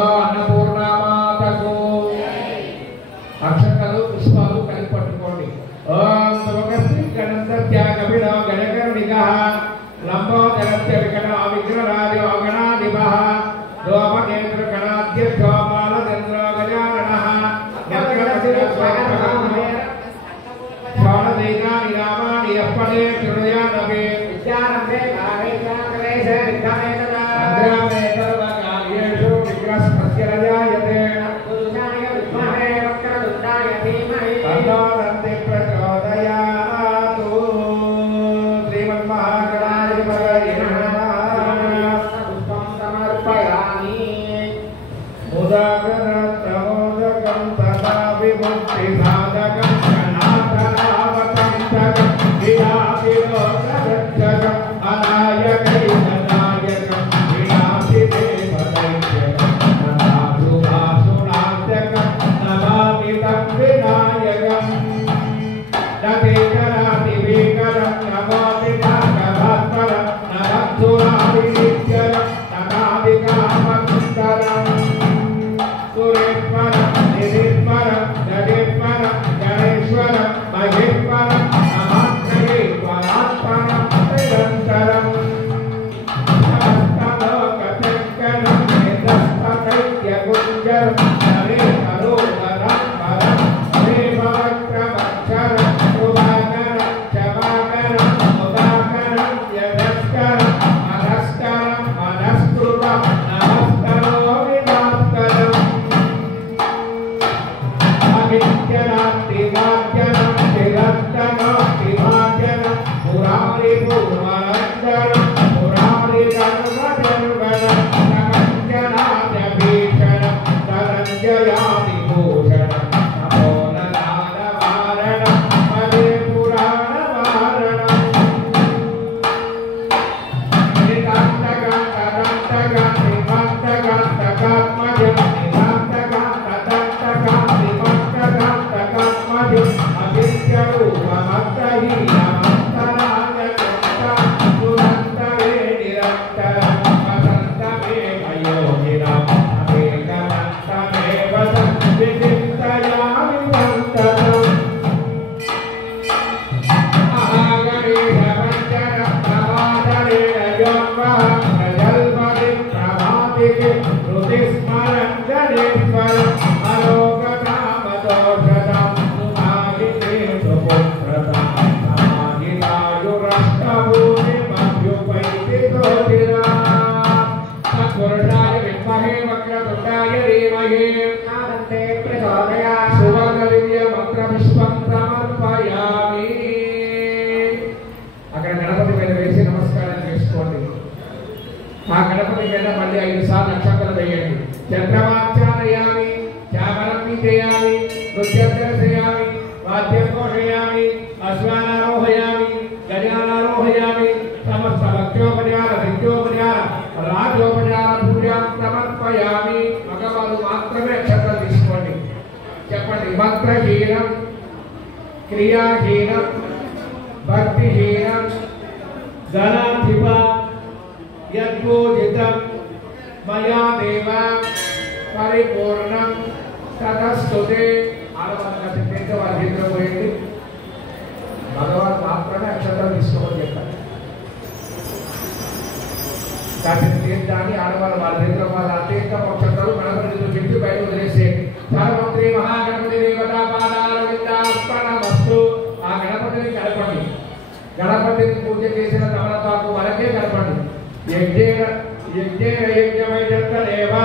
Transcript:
बोलो अन्नपूर्णामातको अक्षतलु पुष्पालु కలిపి పట్టుకోండి ఓం సమగస్తి గణంత్యాగభినో గణకర్ణికః లంబోదరస్య వికటో విగ్రహరాజో గణాధిపః దోమకేంద్ర గణాధ్యక్షో బాలచంద్రో గజాననః యత్కరశిరస్వగణః స్వానదేగాని రామాని యప్పనే త్రిణయానవే విద్యారంభే కారేశాకలేశే విద్యామేతదా సంగ్రామే సర్వకార్యేషు విగ్రహస్య రజాయతే పురుషాయ విద్మహే వక్రదుండాయ ధీమహి తన్నో దంతి ప్రచోదయాతు శ్రీమన్మహాగణాధిపతయే నమః పుష్పం సమర్పయామి ముదాగరత్రమోదకం తదా విముక్తి సాధకం కనాథనావతంతకం విలాసిలోకరక్షకం అనాయకైకనాయకం వినాశిదేవదైత్యకం ననాశుభాసునాశకం నమామి తం వినాయకం నదేకరాతి వేకరం నమామి నాగభాస్వరం నభక్తురాదినిత్యరం ననాదికామసుందరం సురేశ్వరం నిరీశ్వరం గణేశ్వరం గణేశ్వరం మహేశ్వరం నమాత్మయేశ్వరాత్మనం నిరంతరం సమస్తలోకశంకరం నిదస్తదైత్యగుంజరం నరేశరోవరం వరం దేవవక్రవక్షరం శుభాకరం శవాకరం ఉదాకరం యశస్కరం మనస్కరం మనస్కృతం నమస్కరో వినాస్కరం అవిద్యనాస్తివాద్యనం తిరస్తనాస్తివాద్యనం పురారి పూర్వరంజనం పురారి గర్వజన్మనం ప్రపంచనాథభీషణం ధనంజయాదిభూషణం నమోనదానవారణం పదే పురాణవారణం నితాంతకాంతదంతకం నిమంతకాంతకాత్మజం నితాంతకాంతదంతకం నిమంతకాంతకాత్మజం అవిద్యరూపమత్తహీనమంతరాగకృతం సురంతరే నిరంతరం వసంతమే వయోగిరం అవేకమంతమేవ సంవిచింతయామి సంతతం మహాగణేశవంచనం ప్రమాదరేణ యోగః ప్రజల్పతిం ప్రమాదికి హృదిస్మరం గణేశ్వరం అలోకనామదోషతం సుమాహితే సుపుత్రతం సమాహితాయురష్టభూతిమభ్యుపైతి తోధిరా తత్పురుషాయ విద్మహే వక్రతుండాయ ధీమహి తన్నో ప్రచోదయాత్ సువర్ణదివ్య మంత్రపుష్పం సమర్పయామి. అక్కడ గణపతి మీద వేసి నమస్కారం చేసుకోండి. ఆ గణపతి మీద మళ్ళీ 5 సార్లు అక్షంతలు వేయండి. చంద్రమాచారయామి చామరం చేయాలి నృత్యర్చయామి వాద్యం ఘోషయామి అశ్వానారోహయామి గజానారోహయామి సమస్త భక్త్యోపచార విద్యోపచార రాజోపచార పూజాం సమర్పయామి. మగవారు మాత్రమే అక్షంతలు తీసుకోండి. చెప్పండి. మంత్రహీనం క్రియాహీనం భక్తిహీనం గణాధిప యద్బోధితం మయా దేవ పరిపూర్ణం తదస్తుతే. ఆడవాళ్ళ సిద్ధించే వారి చేతిలో పోయింది. భగవాన్ మాత్రమే అక్షంతలు తీసుకోమని చెప్పారు. దాన్ని తీర్థాన్ని ఆడవాళ్ళు వాళ్ళ దగ్గర వాళ్ళ అత్యంత అక్షంతలు గణపతితో చెప్పి బయట వదిలేసేయండి. ధర్మంత్రి మహాగణపతి దేవతా పాదారవిందార్పణమస్తు. ఆ గణపతిని కలపండి. గణపతిని పూజ చేసిన తమలపాకు వరకే కలపండి. యజ్ఞేన యజ్ఞమై దేవా